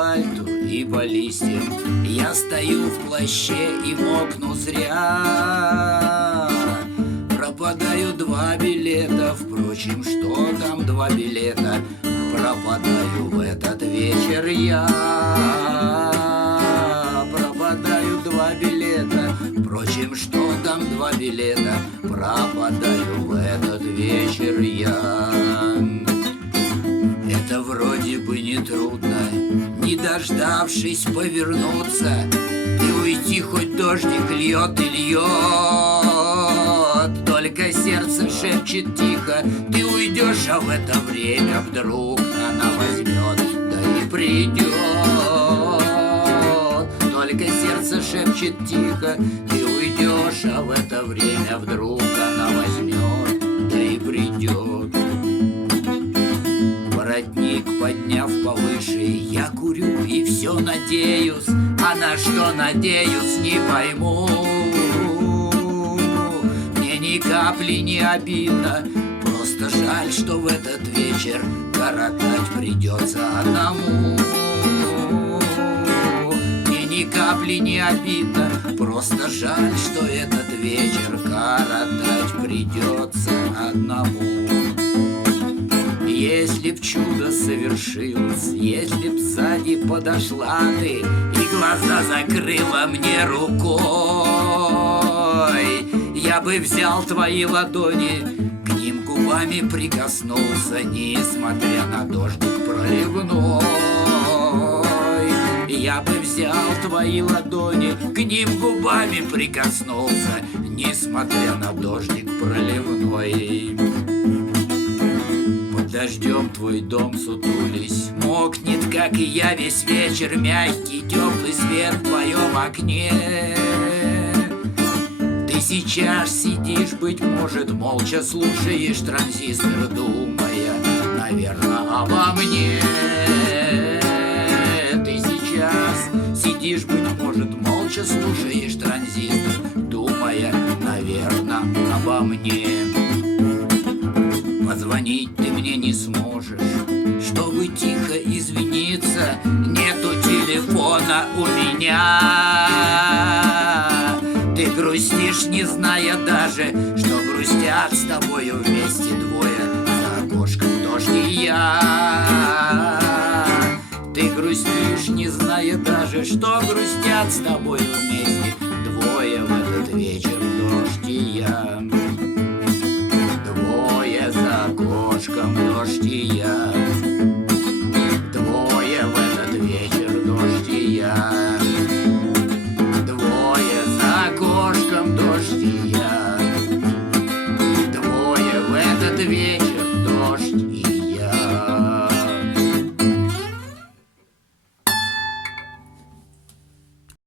асфальту и по листьям. Я стою в плаще и мокну зря. Пропадаю 2 билета, впрочем, что там 2 билета? Пропадаю в этот вечер я. Пропадаю 2 билета, впрочем, что там 2 билета? Пропадаю в этот вечер я. Это вроде бы не трудно, не дождавшись повернуться и уйти, хоть дождик льет и льет. Только сердце шепчет тихо: ты уйдешь, а в это время вдруг она возьмет, да и придет. Только сердце шепчет тихо: ты уйдешь, а в это время вдруг она возьмет, да и придет. Воротник подняв повыше, я курю и все надеюсь, а на что надеюсь, не пойму. Мне ни капли не обидно, просто жаль, что в этот вечер коротать придется одному. Мне ни капли не обидно, просто жаль, что этот вечер коротать придется одному. Если б чудо совершилось, если б сзади подошла ты и глаза закрыла мне рукой, я бы взял твои ладони, к ним губами прикоснулся, несмотря на дождик проливной. Я бы взял твои ладони, к ним губами прикоснулся, несмотря на дождик проливной. Дождем твой дом сутулись, мокнет, как и я, весь вечер. Мягкий, теплый свет в твоем окне. Ты сейчас сидишь, быть может, молча слушаешь транзистор, думая, наверное, обо мне. Ты сейчас сидишь, быть может, молча слушаешь транзистор, думая, наверное, обо мне. Позвонить ты мне не сможешь, чтобы тихо извиниться. Нету телефона у меня. Ты грустишь, не зная даже, что грустят с тобою вместе двое. За окошком дождь и я. Ты грустишь, не зная даже, что грустят с тобою вместе двое в этот вечер дождь